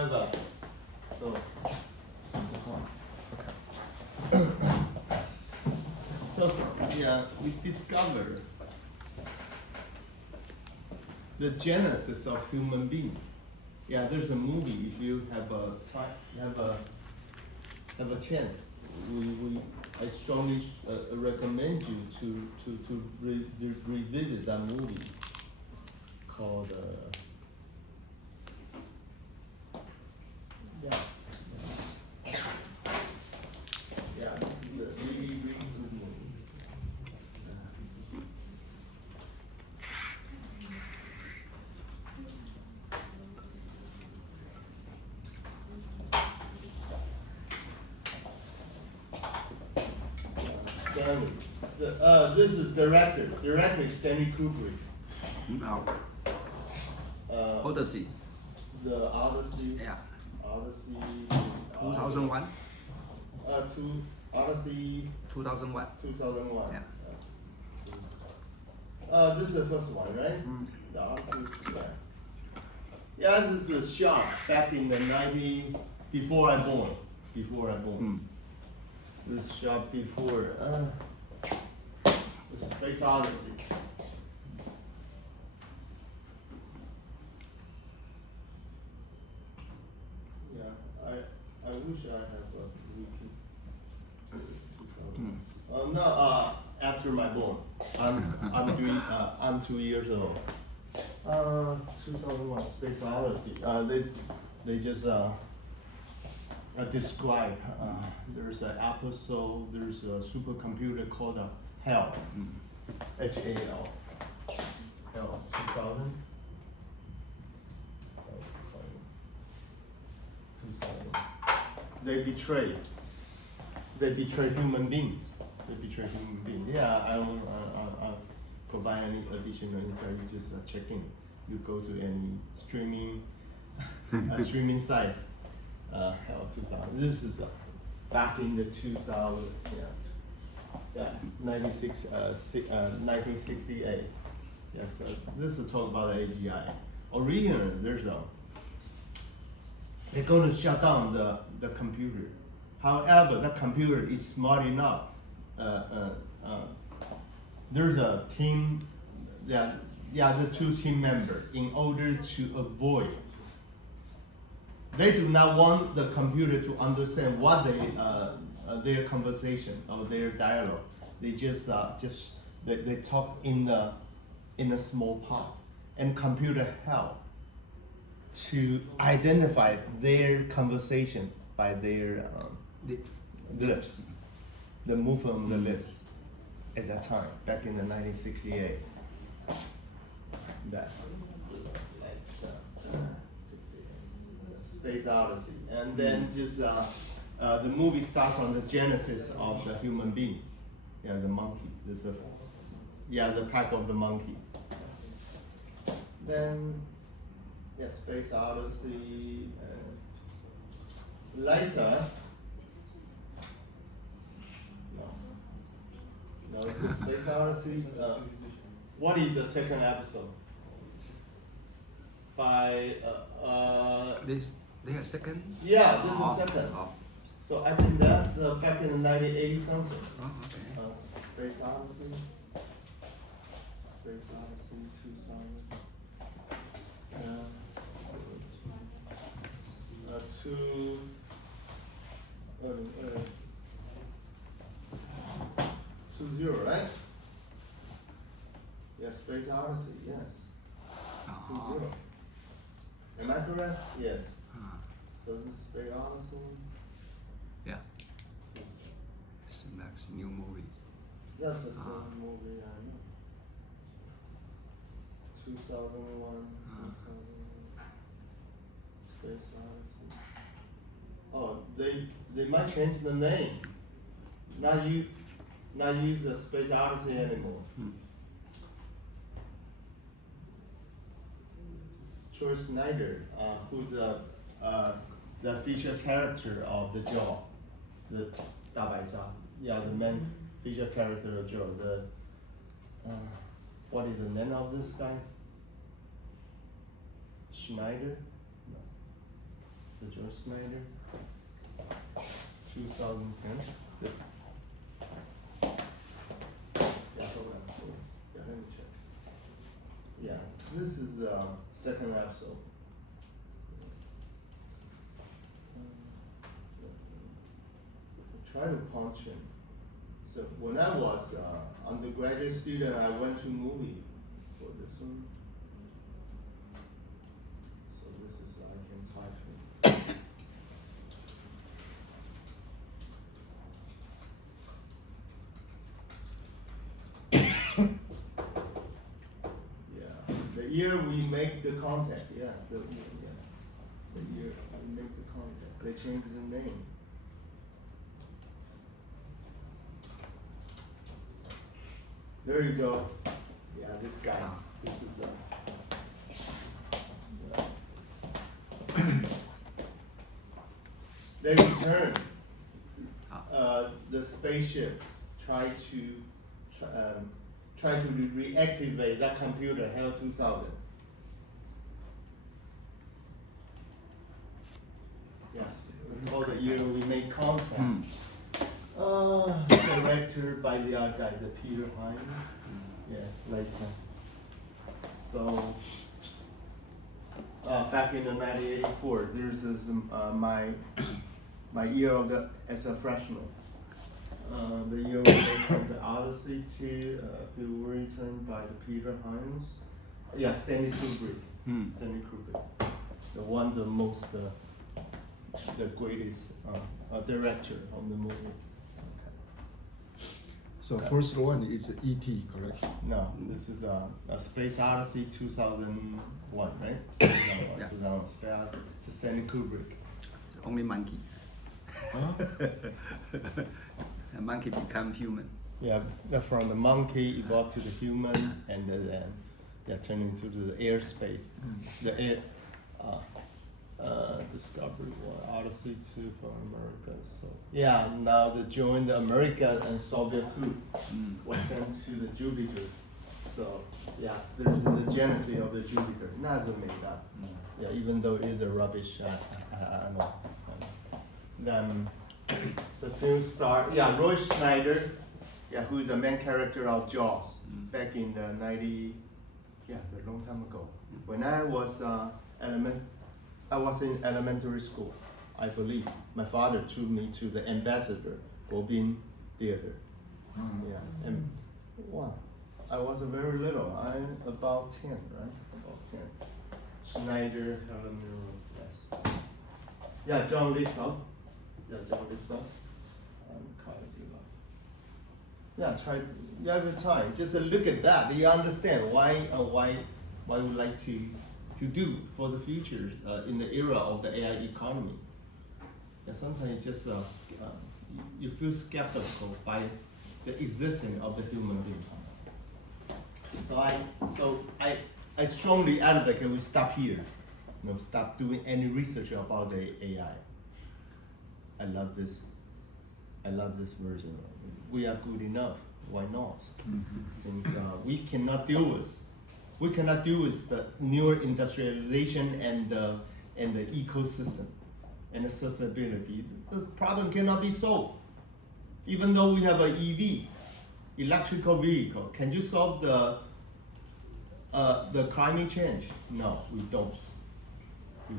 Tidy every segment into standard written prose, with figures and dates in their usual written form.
however, so yeah, we discover the genesis of human beings. Yeah, there's a movie. If you have a time, have a chance, I strongly recommend you to revisit that movie called. Yeah, this is a really good movie. Stanley. This is director Stanley Kubrick. No. Odyssey. The Odyssey. Yeah. Odyssey. 2001. Odyssey. 2001. 2001. Yeah. This is the first one, right? Mm. The Odyssey. Yeah. Yeah, this is a shot back in the 90s, before I born. Mm. This shot before the Space Odyssey. Yeah, I wish I have a wiki. No, after my born. I'm 2 years old. 2001 Space Odyssey. They just describe there's an episode, there's a supercomputer called HAL, HAL, HAL 2000. 2000. They betray human beings. Yeah, I'll provide any additional insight. You just check in. You go to any streaming site. HAL 2000. This is back in the 2000. Yeah, 1968. Yes, this is talk about the AGI. Originally, they're going to shut down the computer. However, the computer is smart enough. There's a team, the two team members, in order to avoid. They do not want the computer to understand what their conversation or their dialogue. They they talk in a small part, and computer help to identify their conversation by their lips, the movement of the lips at that time, back in the 1968. That's Space Odyssey, and then the movie starts from the genesis of the human beings. Yeah, the monkey. The pack of the monkey. Then, Space Odyssey. Later, no, the Space Odyssey. What is the second episode? By They are second? Yeah, this is second. Oh. So I think that back in the 1980 something. Oh, okay. Space Odyssey 2000. Two. 20, right? Yeah, Space Odyssey, yes. 20. Am I correct? Yes. So this is Space Odyssey. Yeah. It's the next new movie. Yes, it's a movie, I know. 2001, 2000. Space Odyssey. Oh, they might change the name. Not use the Space Odyssey anymore. Troy Snyder, who's the feature character of the Jaw, the 大白鲨. Yeah, the main feature character of Jaw. What is the name of this guy? Schneider? No. the John Snyder, 2010. Yeah, hold on. Yeah, let me check. Yeah, this is second episode. Try to punch in. So when I was undergraduate student, I went to movie for this one. So this is I can type in. Yeah, the year we make the contact. Yeah, the year we make the contact. They changed the name. There you go. Yeah, this guy. This is they return. The spaceship try to reactivate that computer HAL 2000. Yes, recall the year we made contact. Directed by the other guy, the Peter Hines. Yeah, later. So back in the 1984, this is my year of as a freshman. The year we made the Odyssey to February turned by the Peter Hines. Yeah, Stanley Kubrick. Stanley Kubrick, the one the most the greatest director of the movie. So first one is E.T., correct? No, this is a Space Odyssey 2001, right? 2001, Yeah. 2001 Space Odyssey to Stanley Kubrick. Only monkey. Huh? A monkey become human. Yeah, from the monkey evolved to the human, and then turned into the airspace. The air Discovery War, Odyssey to America. So yeah, now they joined the America and Soviet group was sent to the Jupiter. So yeah, there's the genesis of the Jupiter. Not made up. Yeah, even though it is a rubbish. I know. Then the film star, Roy Schneider, who is the main character of Jaws, back in the a long time ago. When I was in elementary school, I believe. My father took me to the Ambassador Bobin Theater. Yeah, and wow, I was very little. I'm about 10, right? About 10. Schneider, Helen Mirren, yes. Yeah, John Lithgow. Yeah, try every time. Just look at that. You understand why we like to do for the future in the era of the AI economy. And sometimes you just you feel skeptical by the existence of the human being. So I strongly advocate we stop here. Stop doing any research about the AI. I love this version. We are good enough. Why not? Since we cannot deal with the newer industrialization and the ecosystem and the sustainability. The problem cannot be solved. Even though we have an EV, electrical vehicle, can you solve the climate change? No, we don't. We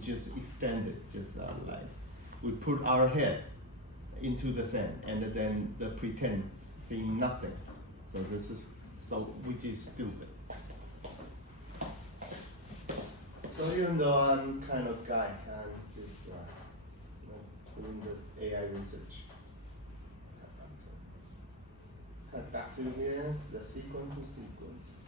just extend it, just like we put our head into the sand and then the pretend see nothing. So which is stupid. So even though I'm kind of guy, I'm just doing this AI research. Back to here, the sequence to sequence.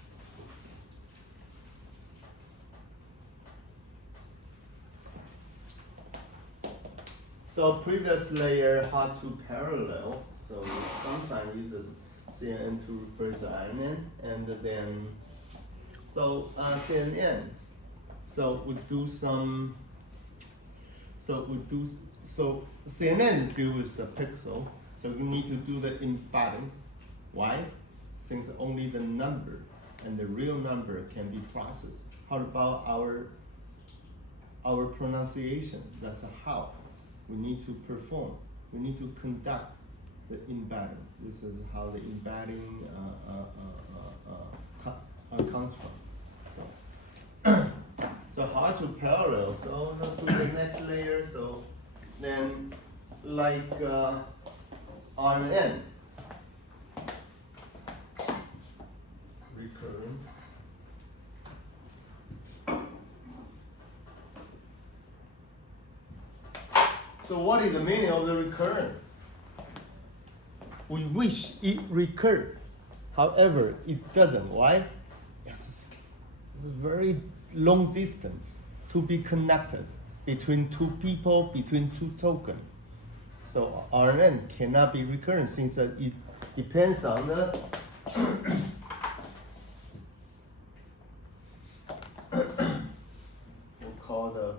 So previous layer hard to parallel. So sometimes uses CNN to replace the RNN, and then CNN. So we do some. So CNN deal with the pixel. So we need to do the embedding. Why? Since only the number and the real number can be processed. How about our pronunciation. That's how we need to perform. We need to conduct the embedding. This is how the embedding comes from. So how to parallel? So now to the next layer. So then, like RNN, recurrent. So what is the meaning of the recurrent? We wish it recurred, however, it doesn't. Why? It's a very long distance to be connected between two people, between two tokens. So RNN cannot be recurrent since it depends on the we'll call the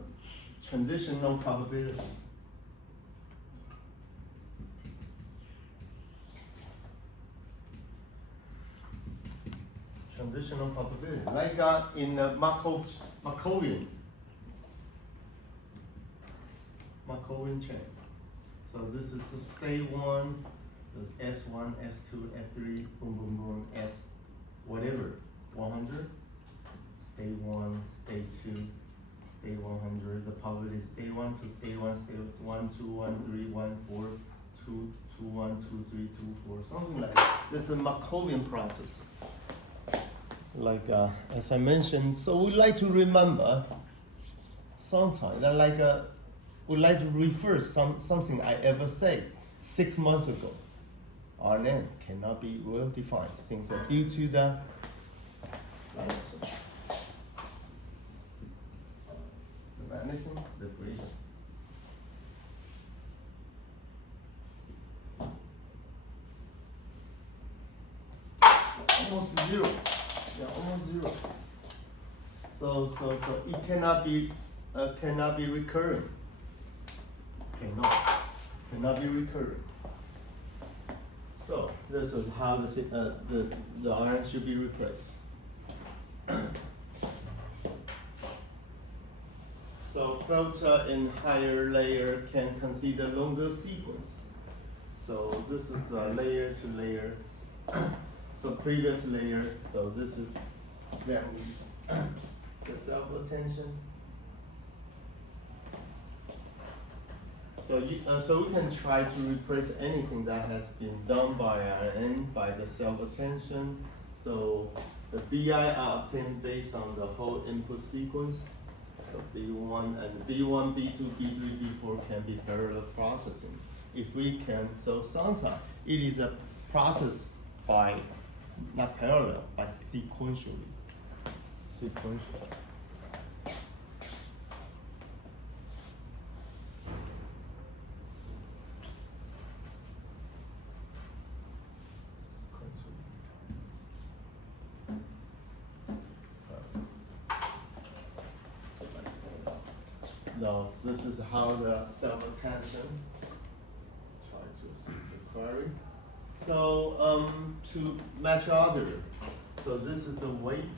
transitional probability. Transitional probability, like in the Markovian chain. So this is the state one, there's S1, S2, S3, boom, boom, boom, S, whatever, 100, state 1, state 2, state 100, the probability is state 1 to state 1, state 1, 2, 1, 3, 1, 4, 2, 2, 1, 2, 3, 2, 4, something like that. This is a Markovian process. Like as I mentioned, so we like to remember sometimes that we like to refer something I ever said 6 months ago. Our name cannot be well defined since due to the mechanism, the breathing. Almost zero. Yeah, almost zero. So it cannot be recurring. Cannot be recurring. So this is how the iron should be replaced. So filter in higher layer can consider longer sequence. So this is layer to layer. So previous layer, so this is then the self-attention. So we can try to replace anything that has been done by RNN by the self-attention. So the BI are obtained based on the whole input sequence. So B1 and B1, B2, B3, B4 can be parallel processing. If we can, so sometimes it is a process by not parallel, but sequentially. Now, this is how the self-attention try to see the query. So to match order, so this is the weight,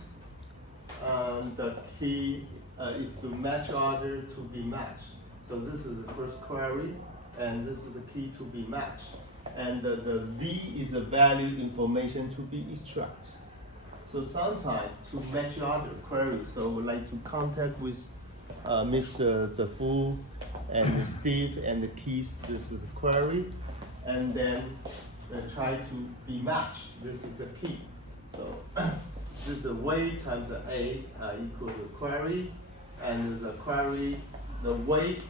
and the key is to match order to be matched. So this is the first query, and this is the key to be matched. And the V is the value information to be extracted. So sometimes to match order query, so we like to contact with Mr. Defu and Steve and the keys. This is the query, and then try to be matched. This is the key. So this is weight times A equal to query, and the query, the weight,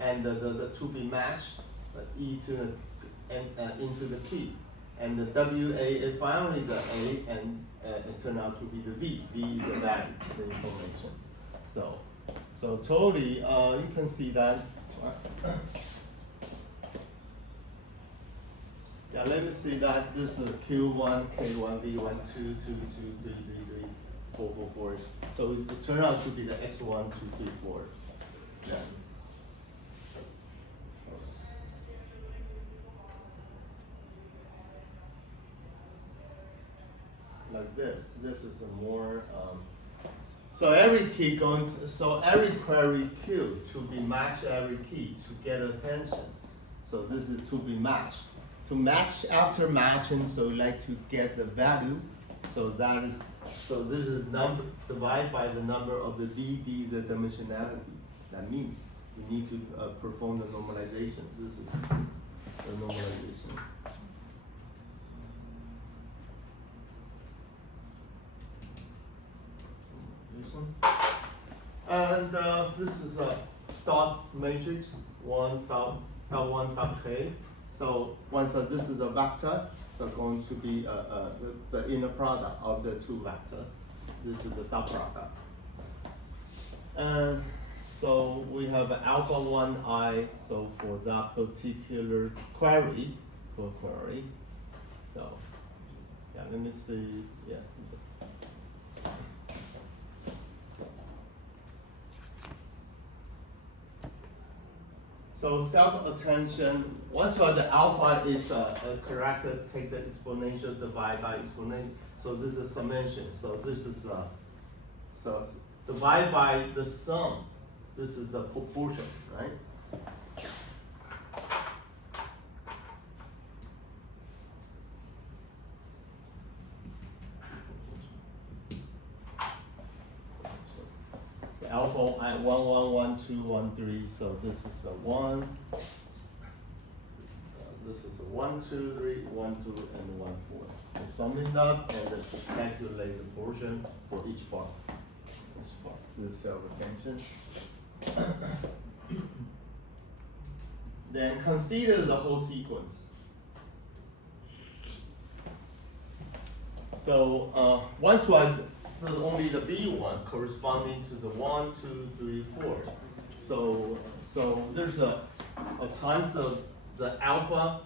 and the to be matched E to the into the key, and the WA finally the A, and it turned out to be the V. V is the value, the information. So totally, you can see that. Yeah, let me see that this is Q1, K1, B1, 2, 2, 2, 3, 3, 3, 4, 4, 4. So it turned out to be the X1, 2, 3, 4. Yeah. Like this. This is a more So every key so every query queue to be matched every key to get attention. So this is to be matched. To match after matching, so we like to get the value. So this is number divided by the number of the DD, the dimensionality. That means we need to perform the normalization. This is the normalization. This one. And this is a dot matrix, dot k. So once this is a vector, so going to be the inner product of the two vector. This is the dot product. And so we have alpha 1I, so for that particular query, So yeah, let me see, yeah. So self-attention, once the alpha is correct, take the exponential, divide by exponential. So this is summation. So this is so divide by the sum. This is the proportion, right? The alpha at 1, 1, 1, 2, 1, 3. So this is a 1. This is a 1, 2, 3, 1, 2, and 1, 4. And summing up and then calculate the portion for each part. This part, this self-attention. Then consider the whole sequence. So once only the B1 corresponding to the 1, 2, 3, 4. So there's a times of the alpha.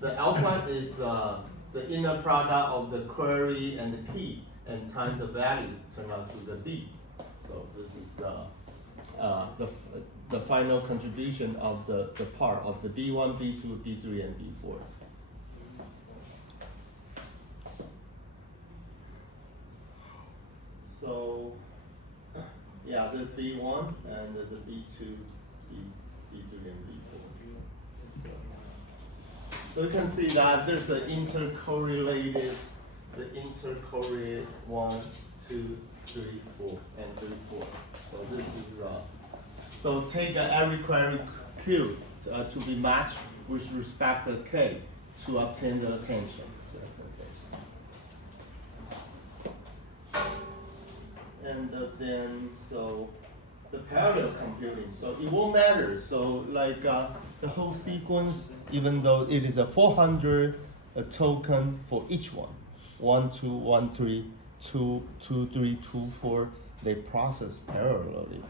The alpha is the inner product of the query and the key, and times the value turn out to the B. So this is the final contribution of the part of the B1, B2, B3, and B4. So yeah, the B1 and the B2, B3, and B4. So you can see that there's an intercorrelated 1, 2, 3, 4, and 3, 4. So this is so take every query Q to be matched with respect to K to obtain the attention. And then so the parallel computing, so it won't matter. So like the whole sequence, even though it is a 400 token for each one, 1, 2, 1, 3, 2, 2, 3, 2, 4, they process parallelly.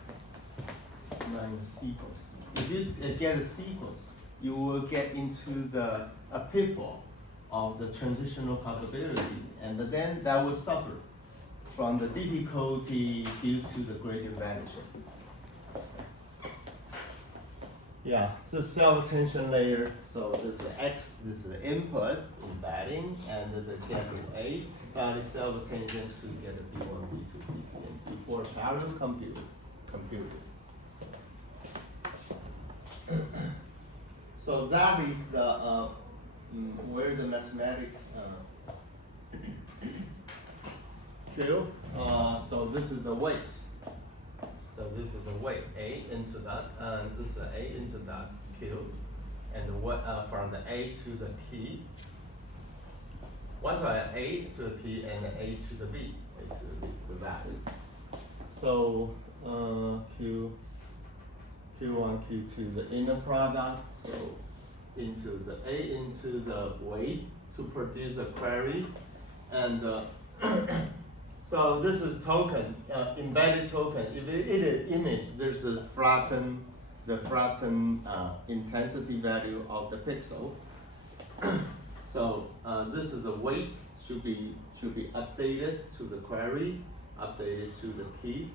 In a sequence. If you get a sequence, you will get into the pitfall of the transitional capability, and then that will suffer from the difficulty due to the gradient vanishing. Yeah, so self-attention layer. So this is X, this is the input, embedding, and the get to A, but it's self-attention to get a B1, B2, B3, and B4 parallel computed. So that is the where the mathematic Q. So this is the weight. So this is the weight A into that, and this is A into that Q, and the from the A to the key. Once I add A to the P and A to the B, the value. So Q1, Q2, the inner product. So into the A into the weight to produce a query, and so this is token, embedded token. If it is image, there's a flattened intensity value of the pixel. So this is the weight should be updated to the query, updated to the key,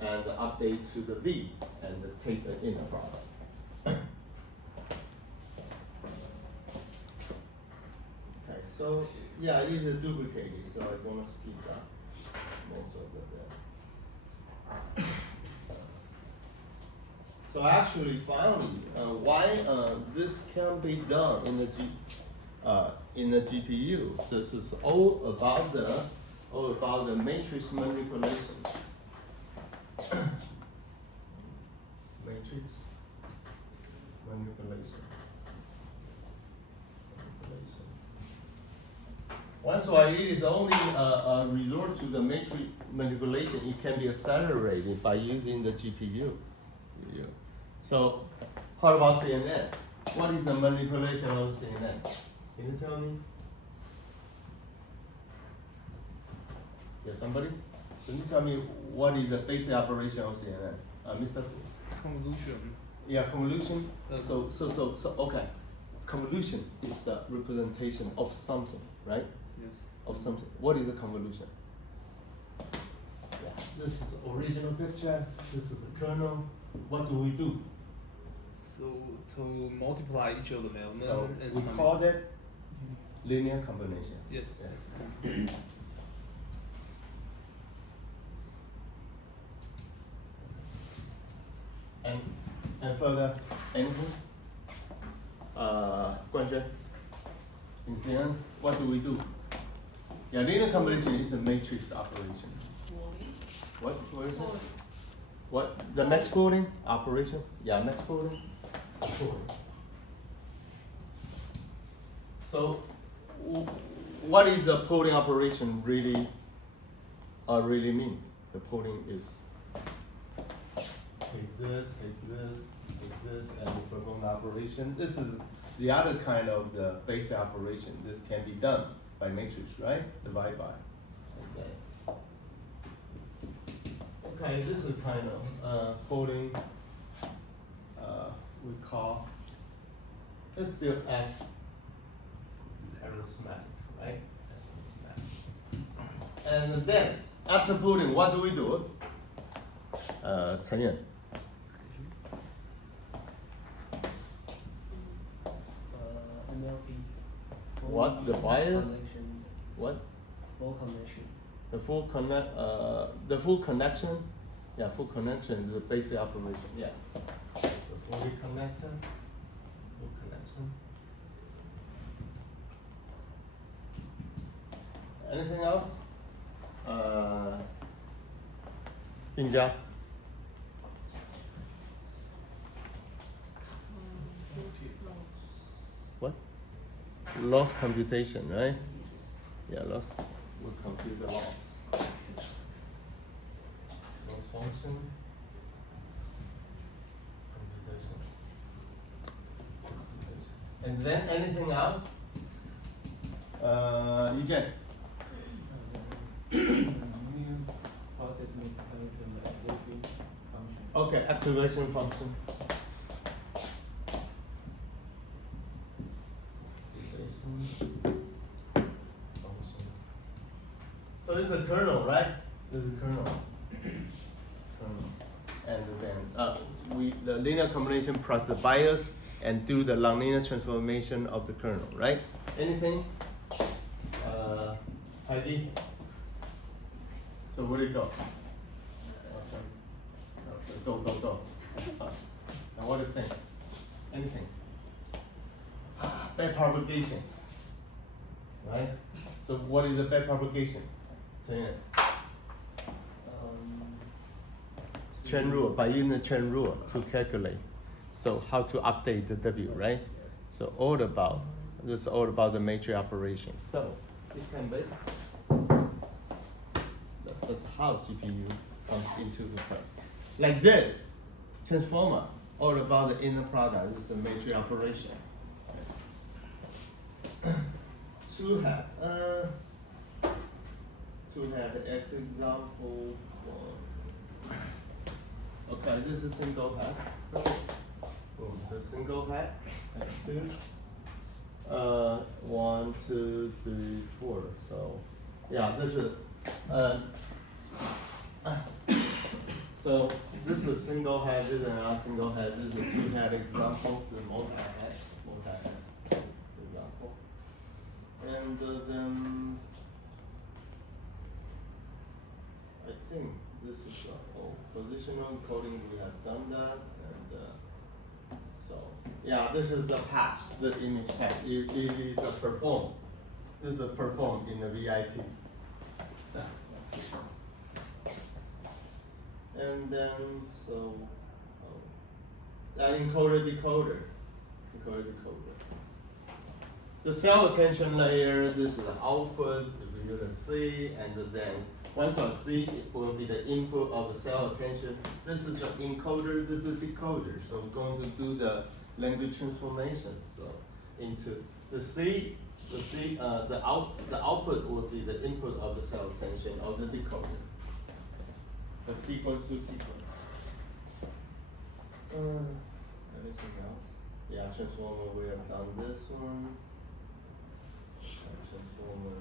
and update to the V, and take the inner product. Okay, so yeah, it is duplicated, so I'm gonna skip that most of the So actually, finally, why this can be done in the GPU? So this is all about the matrix manipulation. Matrix manipulation. Once why it is only a resort to the matrix manipulation, it can be accelerated by using the GPU. Yeah. So, how about CNN? What is the manipulation of CNN? Can you tell me? Yes, somebody? Can you tell me what is the basic operation of CNN? Mr. Convolution. Yeah, convolution. So, okay. Convolution is the representation of something, right? Yes. Of something. What is a convolution? Yeah, this is original picture. This is the kernel. What do we do? So to multiply each of the element So and we sum it. call that linear combination. Yes. Yes. And further, anything? Guanxuan, in CNN, what do we do? Yeah, linear combination is a matrix operation. What is it? What? The max coding operation? Yeah, max coding. So, what is the polling operation really means? The polling is take this, and perform the operation. This is the other kind of the basic operation. This can be done by matrix, right? Divide by. Okay, this is kind of polling. We call it's still as arithmetic, right? And then after polling, what do we do? Chen Yan. NLP. What? The bias? Connection. What? Full connection. The full connection? Yeah, full connection is the basic operation. Yeah. The fully connected, full connection. Anything else? 并加 What? Loss computation, right? Yeah, loss. We compute the loss. Loss function. Computation. And then anything else? Yijian. Process activation function. Okay, activation function. So this is a kernel, right? This is a kernel. And then the linear combination plus the bias and do the nonlinear transformation of the kernel, right? Anything? Heidi? So where do you go? Go. Now what is thing? Anything? Backpropagation. Right? So what is the backpropagation? Chain rule, by using the chain rule to calculate. So how to update the W, right? So this is all about the matrix operation. So it can be. That's how GPU comes into the play. Like this, transformer, all about the inner product. This is the matrix operation. Two had X example one. Okay, this is single head. The single head. X2. 1, 2, 3, 4. So, yeah, this is so this is single head. This is another single head. This is a two head example. The multi head example. And then I think. think this is positional encoding. We have done that, and so yeah, this is the patch, the image patch. It is a perform. This is a perform in the VIT. And then encoder decoder. The cell attention layer, this is the output, if you do the C, and then once on C, it will be the input of the cell attention. This is the encoder, this is decoder. So we're going to do the language transformation. So into the C, the output will be the input of the cell attention of the decoder. The sequence to sequence. Anything else? Yeah, transformer, we have done this one. Transformer,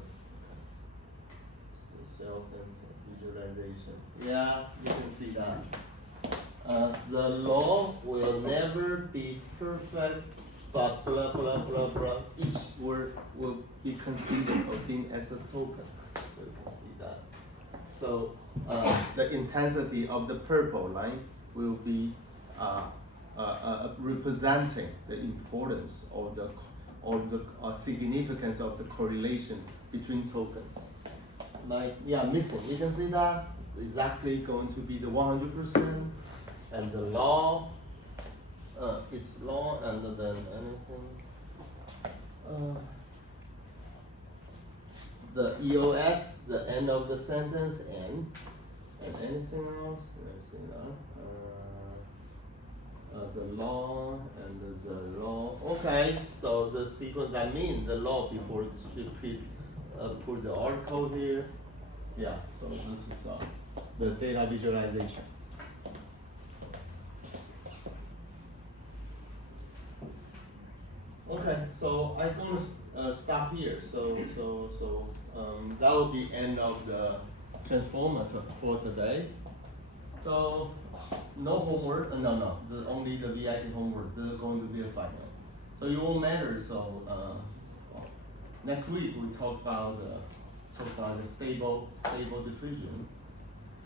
self and visualization. Yeah, you can see that. The law will never be perfect, but blah blah blah blah. Each word will be considered or deemed as a token. So you can see that. So the intensity of the purple line will be representing the importance or the significance of the correlation between tokens. Like, yeah, missing, you can see that exactly going to be the 100%, and the law is law, and then anything. The EOS, the end of the sentence, and anything else? Anything else? The law and the law. Okay, so the sequence, that means the law before it should put the article here. Yeah, so this is the data visualization. Okay, so I'm gonna stop here. So that will be end of the transformer for today. So no homework. Only the VIT homework. This is going to be a final. So it won't matter. So next week we talk about the stable diffusion.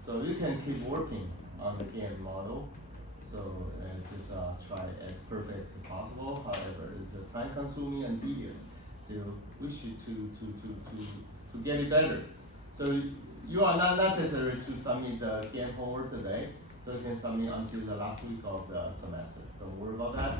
So you can keep working on the game model. So just try as perfect as possible. However, it's time consuming and tedious. Still wish you to get it better. So you are not necessary to submit the game homework today. So you can submit until the last week of the semester. Don't worry about that.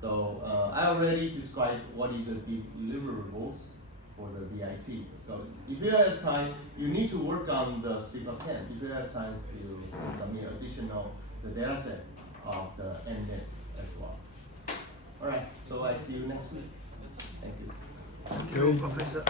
So I already described what is the deliverables for the VIT. So if you have time, you need to work on the C10. If you have time, to submit additional the data set of the NNS as well. All right. So I see you next week. Thank you. Thank you, Professor.